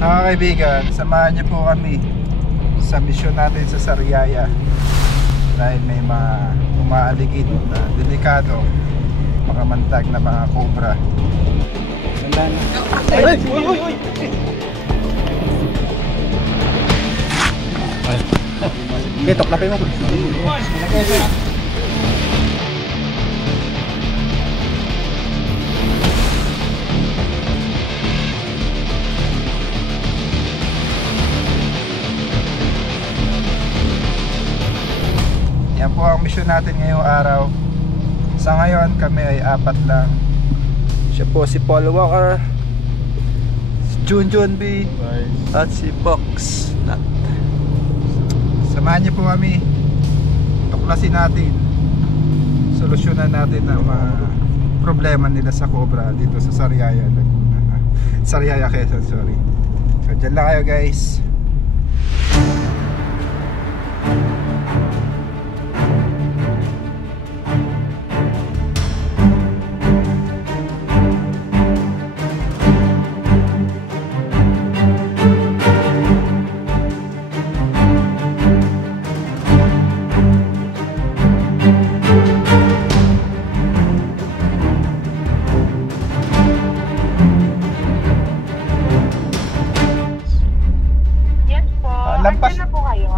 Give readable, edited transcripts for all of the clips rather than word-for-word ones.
Mga kaibigan, samahan niyo po kami sa misyon natin sa Sariaya dahil may mga umaaligid na delikado, makamantag na mga cobra. Ganda na. Ay! Uy! Uy! Uy! Okay, toklapin mo. Yan po ang mission natin ngayong araw. Sa ngayon kami ay 4 lang. Siya po si Paul Walker, si Junjun B, at si Box Nut. Samahan niyo po kami. Tuklasin natin, solusyonan natin ang mga problema nila sa cobra dito sa Sariaya, Sariaya, Quezon, sorry. So dyan lang kayo guys.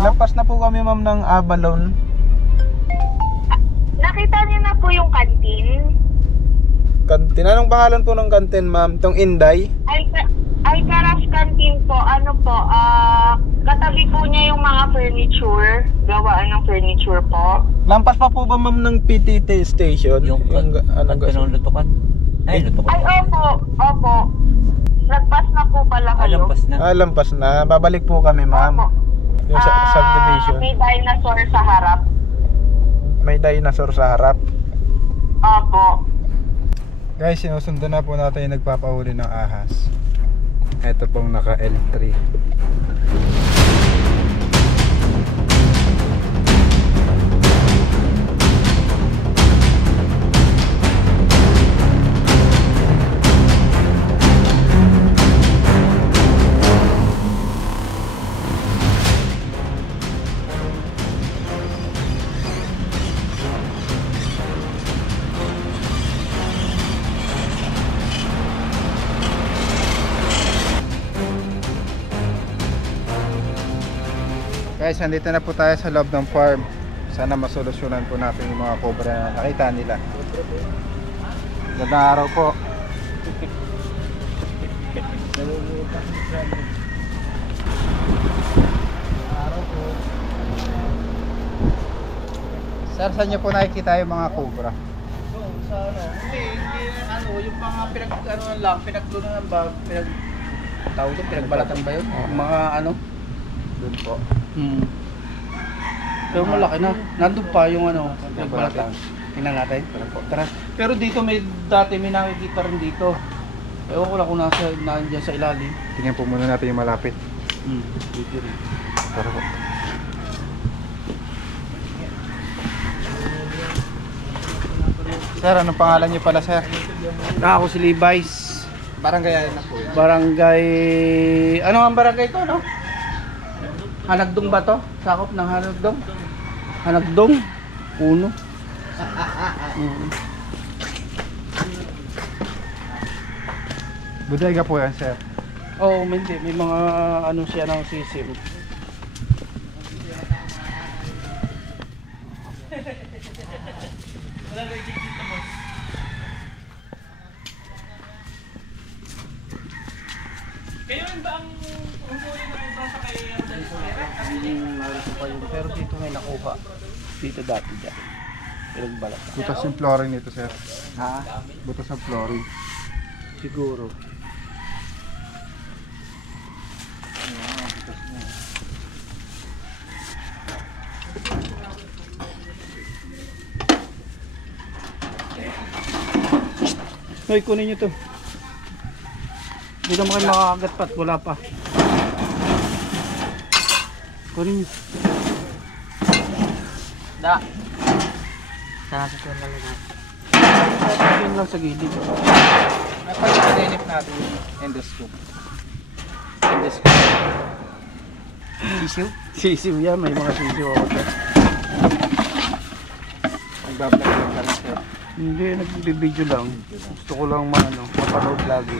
Lampas na po kami ma'am ng Avalon. Nakita niyo na po yung kantin? Kantin? Anong pangalan po ng kantin ma'am? Itong Inday? Ay Garage Canteen po. Ano po, katabi po niya yung mga furniture. Gawaan ng furniture po. Lampas pa po ba ma'am ng PTT station? Yung kantin ng lutukan? Ay, lutukan. Ay, opo. Lagpas na po pala kayo. Lampas na. Lampas na. Babalik po kami ma'am. Opo. Yung subdivision. May dinosaur sa harap. May dinosaur sa harap. Opo. Guys, sinusundan na po natin yung nagpapahuli ng ahas. Ito pong naka L3. Guys, nandito na po tayo sa loob ng farm. Sana masolusyonan po natin yung mga cobra na nakita nila. Gandang araw po. Araw po. Sir, saan nyo po nakikita yung mga cobra? Sa ano? Hindi yung mga pinaglunan ba? Tawag doon, pinagbalatan ba yun? Mga ano? Doon po. Pero malaki na. Nandun pa yung ano, pinagbalatan. Tingnan natin. Tara. Pero dito dati may nakikita rin dito. Ewan ko lang kung nandiyan sa ilalim. Tingnan po muna natin yung malapit. Dito rin. Tara po. Sir, anong pangalan niyo pala sir? Ako si Levi's. Barangay na po yun. Barangay... Ano ang barangay ito, no? Hanagdong ba to? Sakop ng Hanagdong? Hanagdong? Puno. Bodega po yan sir. Oo, hindi. May mga ano siya ng sisim. Pero dito may nakuha. Dito dati dyan. Pinagbalat. Butas yung flooring nito sir. Ha? Butas ang flooring. Siguro. Hoy, kunin nyo to. Hindi naman kayo makakagat pa at wala pa. Kunin nyo. Da. Sana sa tuwan lang natin. Yun lang sa gilid. Napag-inip natin yung endoscope. Sisiw? Sisiw yan, may mga sisiw ako dyan. Nagbablog lang ka na sir. Hindi, nagbibideo lang. Gusto ko lang mapanood lagi.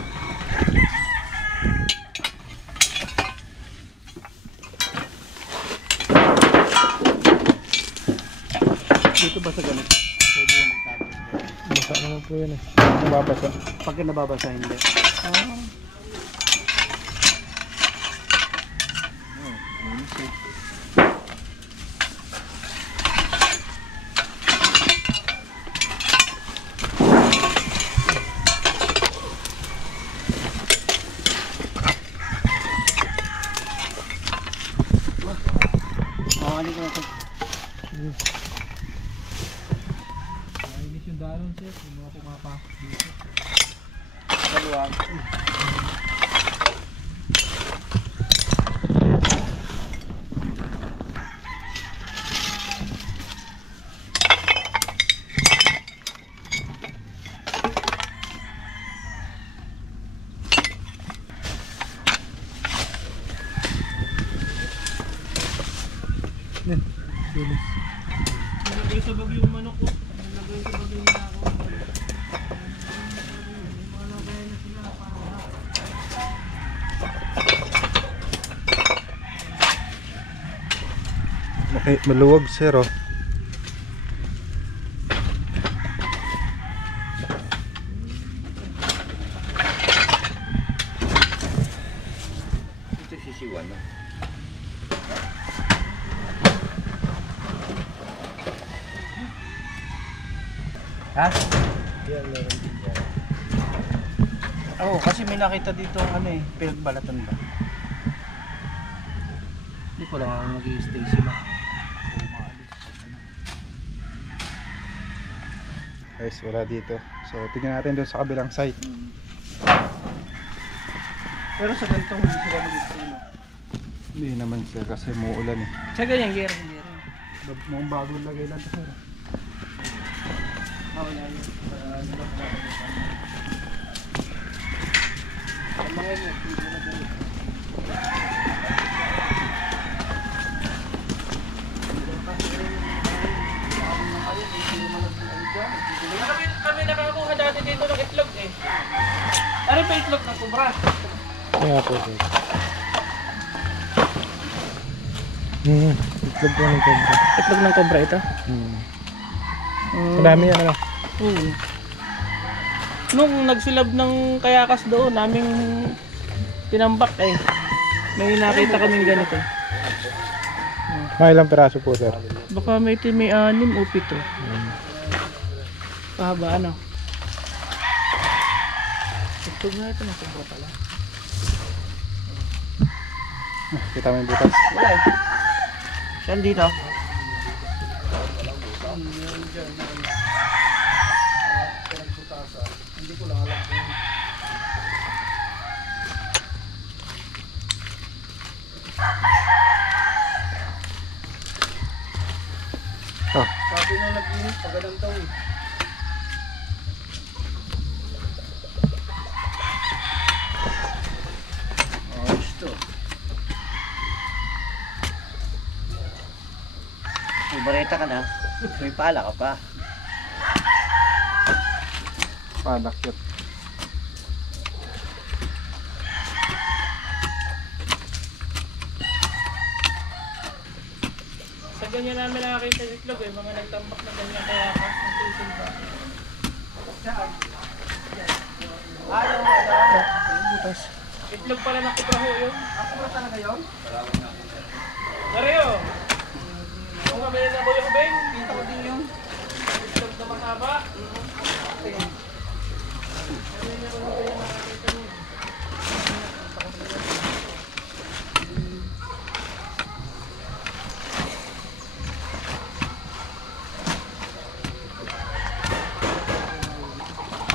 Dito ba sa ganito? Pwede yan magtapos. Basa naman po yan eh. Nababasa. Pagka nababasa, hindi. Ano ko ito? Nainis yung daron sir. Kung ako mapasok dito. Kaluwag. Nalagay sa bagyo yung manok ko. Nalagay sa bagyo yung ako. Malagay na sila para. Okay, maluwag sir oh. Ito sisiwan na. Ha? Yan, meron din yan. Oo, kasi may nakita dito pinagbalatan ba? Hindi ko lang mag-i-stay sila. Guys, wala dito. So, tingnan natin doon sa kabilang site. Pero sa ganito hindi sila mag-i-stay, no? Hindi naman sir kasi muulan eh. Sa ganyan, gero. Mukhang bagong lagay lang to sir. Wala yun. Kami nakakuha dati dito ng itlog eh. Ano pa itlog ng kubra? Kaya po sir. Itlog po ng kobra. Itlog ng kubra ito? Madami yan ano? Oo. Nung nagsilab ng kayakas doon, naming tinambak eh. May nakita kaming ganito. Mga ilang piraso po sir? Baka may 6 o 7. Pahaba ano? Itlog na ito ng kubra pala. Kita mo yung butas. Wala eh. Saan dito? Hindi ko lang alam kung Oh. sabi nung nag-inis, pagalang daw eh. Ayos to. May bareta ka na. May pala ka pa. Panak yun. Sa ganyan namin nakakita sa itlog eh. Mga nagtambak na ganyan kayakas. Ang tusil ba? Butas. Itlog pala ng kubraho yun. Ako ba talaga yun? Mario! Kung mabili na Kuya Ubeng, Kita ko din yun. itlog na mataba.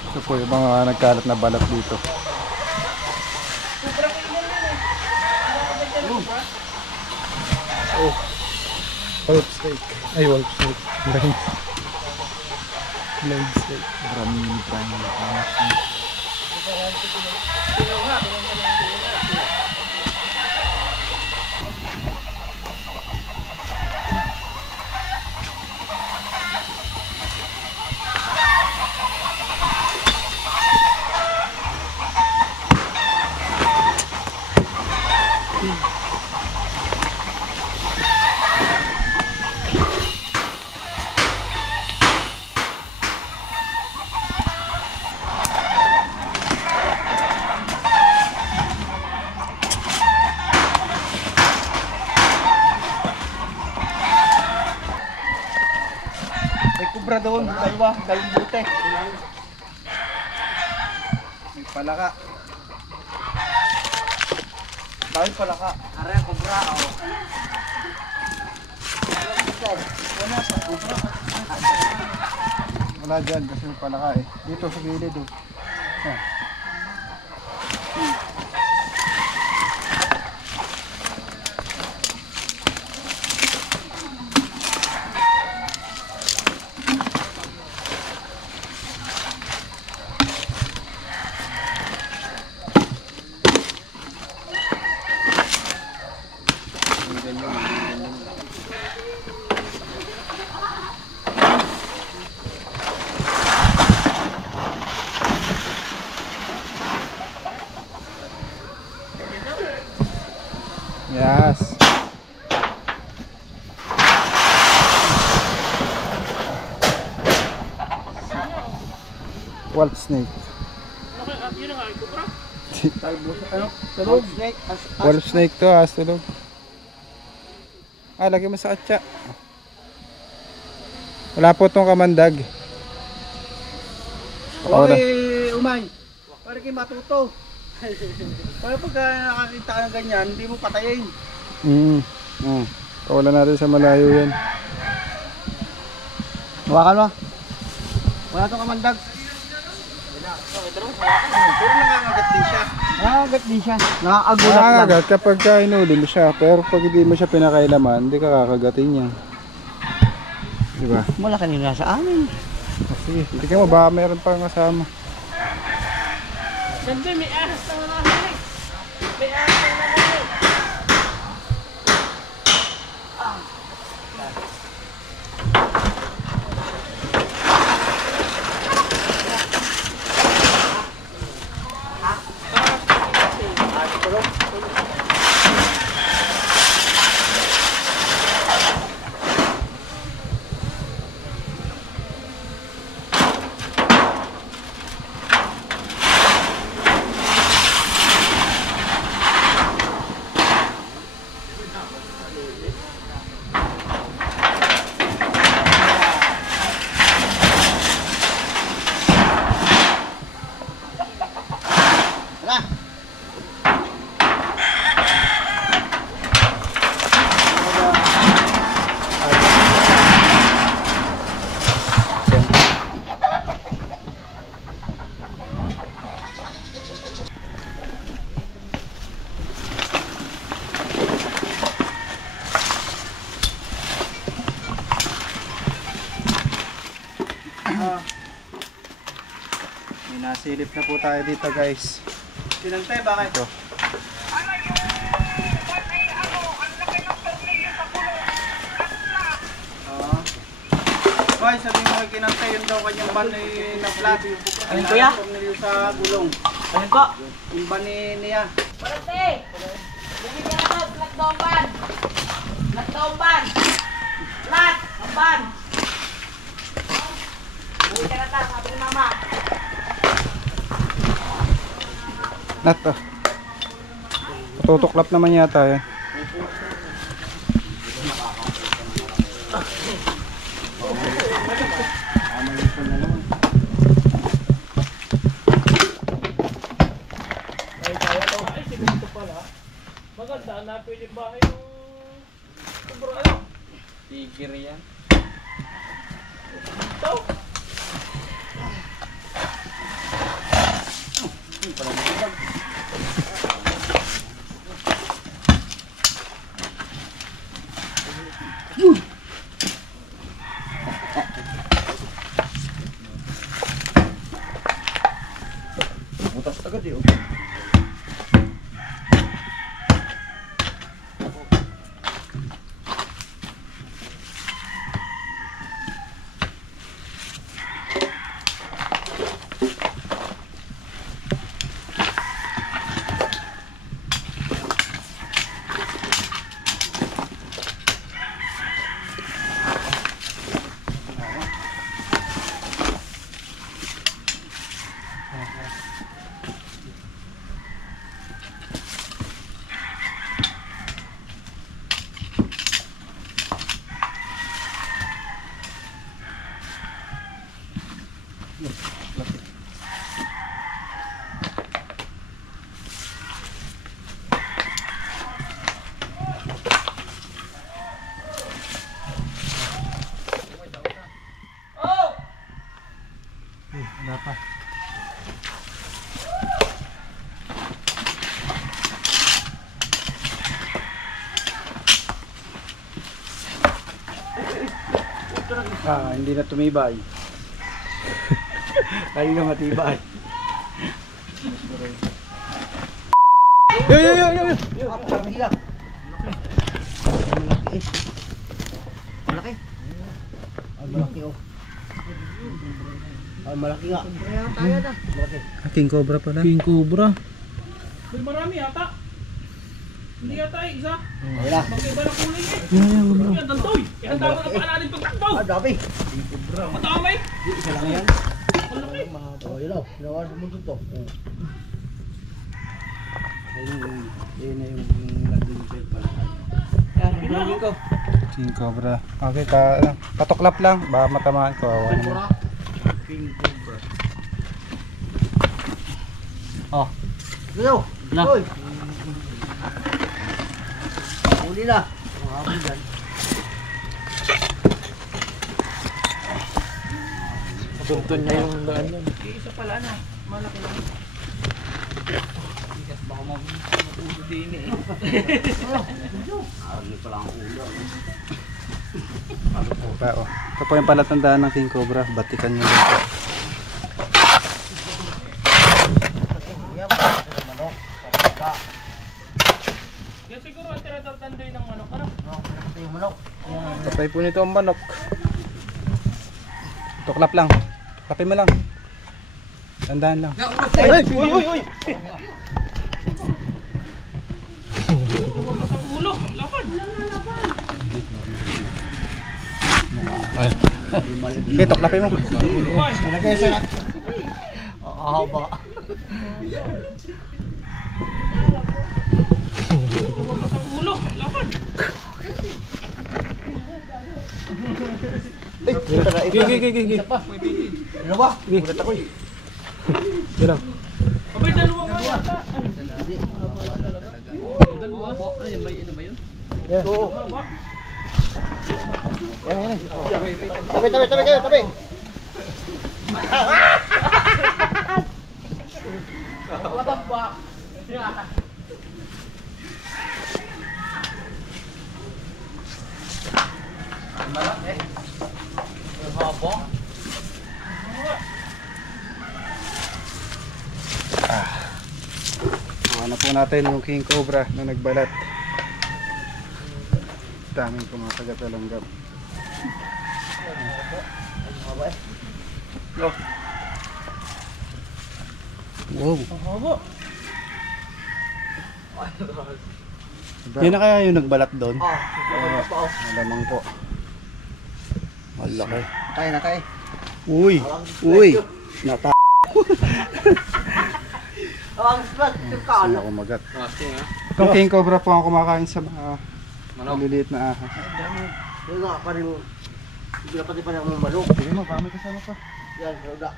Ito po yung mga nagkalat na balat dito. Kubra ko yun din eh. Oh. Wolf steak. Ay, wolf steak. Blind. Blind steak. Maraming prime. kubra doon, dalawa, dalawang bute. May palaka. Dahil palaka. Are kubra, oh. Wala dyan kasi may palaka eh. Dito sa gilid oh. Ah. Yes. Wolf snake. Yun ang aking kubra. Ano? Tulog, snake. Wolf snake to, tulog. Ah, lagi mo sa atya. Wala po tong kamandag. Oy, umay. Para kayo matuto. Para pagka nakakita ka ng ganyan, hindi mo patayin. Wala natin sa malayo yan. Hawakan mo. Wala itong kamandag. Pero nangangagat din siya. Nangangagat din siya. Nakakagulat lang. Nakakagat kapag hinuli mo siya. Pero pag hindi mo siya pinakailaman, hindi ka kakagatin yan. Diba? Malaki nila sa amin. Sige, tignan mo, baka mayroon pang kasama. Ganda, may ahas na nahuli. May ahas na nahuli. May nasilip na po tayo dito guys. Sinantay, bakit? Ito. Hoy, sabi mo kay Kinantay, yun daw kanyang ban na flat. Ayun kuya? Tornilyo sa gulong. Ayun ko? Yung ban niya. Parate! Bumigyan ako, flat daw ang ban! Flat daw ang ban! Flat! Ang ban! Uwi ka na ta, sabi ni mama. Nato. Tutuklap naman yata yan. Ay, siguro pala. Maganda na, pwede ba yung kubra ano? Tigir yan. Ito. Butas agad eh. Hindi na tumibay. Kanina matibay. Yo. Malaki. Ay, malaki oh. Ay, malaki nga. Kaya tayo na. Malaki. King Cobra pala. King Cobra. May marami yata. Hindi yata isa. Ayun na. Magkaiba na kulay eh. Yan, dantoy. Yan tawag na paan natin pagtakbo. Ah, dami. Matamay. Isa lang yan. Malaki. Oh, yun o. Ginawa sa mundo to. Ayun na yung nandun sa pala. Yan, pinulogin ko. King Cobra. Okay, patuklap lang. Baka matamaan ko. Awan naman. King Cobra. Oh. Gino. Na. Uy. Uli na. Makakabot dyan. Tuntun niya yung daan yan. Isa pala na. Malaki lang. Baka mabulo din eh. Arami pala ang ulo. Ito po yung palatandaan ng King Cobra. Batikan nyo dito. Yan siguro ang tinatandoy ng manok. Ano? Ito yung manok. Tapay po nito ang manok. Tuklap lang. Tapay mo lang. Tandaan lang. Ay! Uy! Sa ulo. Lapan. Okay, tuklapin mo. Nalagay sa haba. Sa ulo. Lapan. Gigi. Ano ba? Ulit ako eh. Gila. Abay, dalawa nga yata. Oo. Tabi kayo, tabi. Ano po natin yung King Cobra na nagbalat. Daming kumakagat na langgam. Oh. Wow. Haba. Yan na kaya yung nagbalat doon? Malamang po. Malaki. Na tayo. Uy! Nata. Ang spot, yung kalo. Kumagat. Itong King Cobra po ang kumakain sa mga maliliit na ahas. Yung nga pa rin, hindi na pati pa rin ang manok. Sige mo, pamay kasama pa. Yan, roda.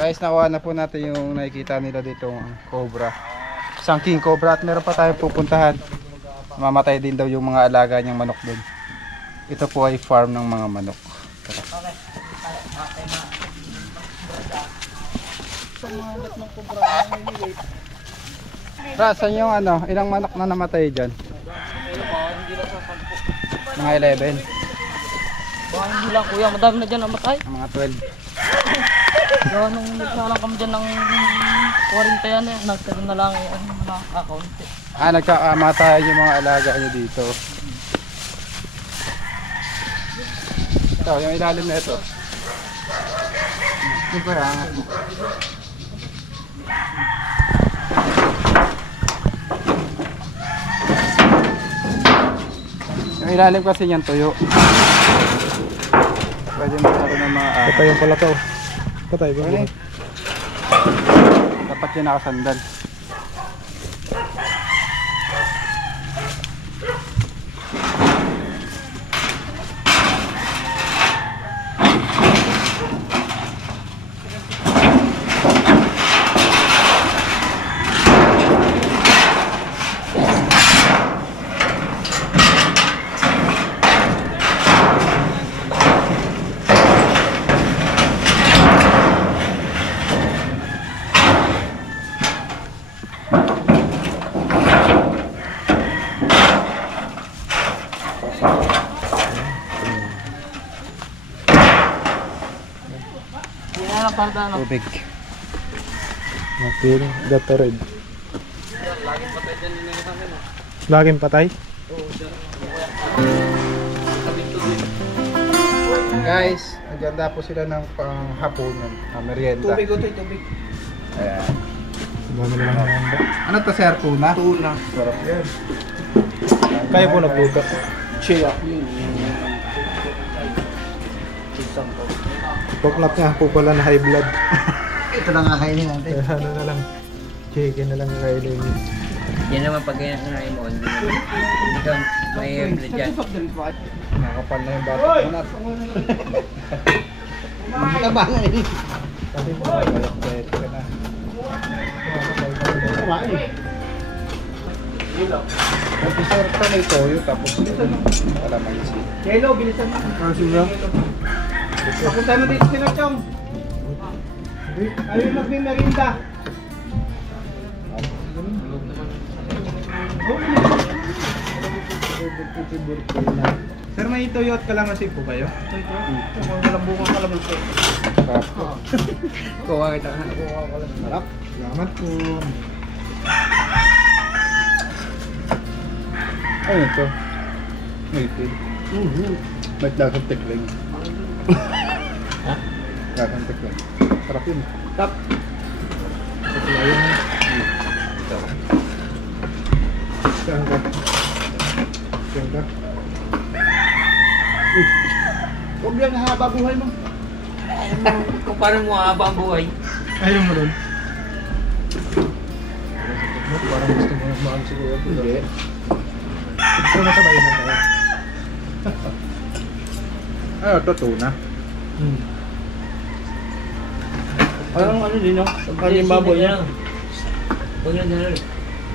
Guys, nakuha na po natin yung nakikita nila dito ang cobra. Isang King Cobra at meron pa tayong pupuntahan. Mamatay din daw yung mga alaga niyang manok doon. Ito po ay farm ng mga manok. Tara. Saan yung ano, ilang manok na namatay dyan? Mga 11. Baka hindi lang kuya, madami na dyan namatay. Mga 12. Gawa nung nagsalang kami dyan ng 40 yan eh. Nagkaroon na lang yung mga akaunti. Nagkakamatayan yung mga alaga niyo dito. Ito, yung ilalim na ito. Ito pa yan. Yung ilalim kasi niyan tuyo. Pwede magkaroon ng mga ahas. Patay yung pala to. Patay ba? Dapat yan nakasandal. Yan na lang para ano. Tubig. Matil, Gatorade. Laging patay dyan din yung kami. Laging patay? Guys, naganda po sila ng panghapunan, merienda. Tubig, Utoy, tubig. Ayan. Ano to, sir? Tuna? Tuna. Sarap yan. Kaya po nagluto. Chia. Yun. Poknap nga po pala na high blood. Ito na nga kainin natin. Kaya ano na lang, chicken na lang kainin. Yan naman pag ganyan na mo, hindi ka may blood dyan. Nakapal na yung bata. Tabangan eh. Kasi mo bayat ka na. Kasi sir, ito may toyo tapos kalamansi. Hello, bilisan mo. Papunta mo dito si Nachong. Ayaw magmimerinda. Sir, may toyo at kalamansi po kayo? Walang bukang kalamansi. Kuha kita ka. Sarap. Salamat po. Ano ito? Native. Ba't lasang tekling? Ha? Lasang tekling. Sarap yun. Tap. Kasi ayun. Saan ka? Saan ka? Huwag lang haba buhay mo. Kung parang mo haba ang buhay. Ayaw mo rin. Parang gusto mo ng mahal siguro. Hindi. Gusto mo sabayin na tayo. Ito tuna. Parang ano din, no? Ang baboy niya. Huwag na dala.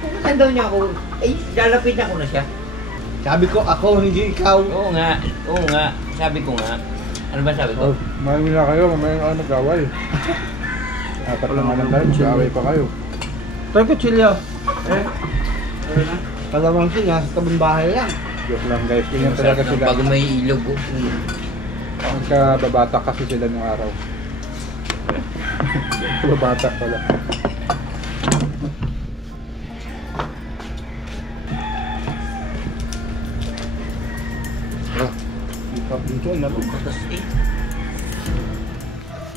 Kung saan daw niya ako, ay lalapit ako na siya. Sabi ko ako, hindi ikaw. Oo nga, sabi ko nga. Ano ba sabi ko? Mahal na kayo, mamaya nga nag-away. Apat lang naman tayo, mag-away pa kayo. Tayo ko, Chilio. Kalawang siya, sa tabing bahay lang. Joke lang guys, ganyan talaga sila. Bago may ilog ko. Magkababata kasi sila nung araw. Babata pala.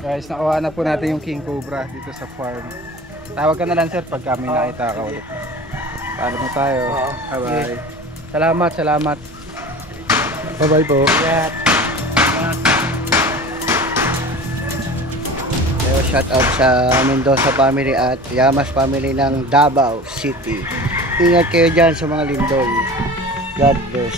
Guys, nakuha na po natin yung King Cobra dito sa farm. Tawag ka na lang sir pag kami nakita ka ulit. Paano mo tayo? Bye-bye. Salamat. Bye-bye po. Shout out sa Mendoza family at Yamas family ng Davao City. Ingat kayo dyan sa mga lindol. God bless.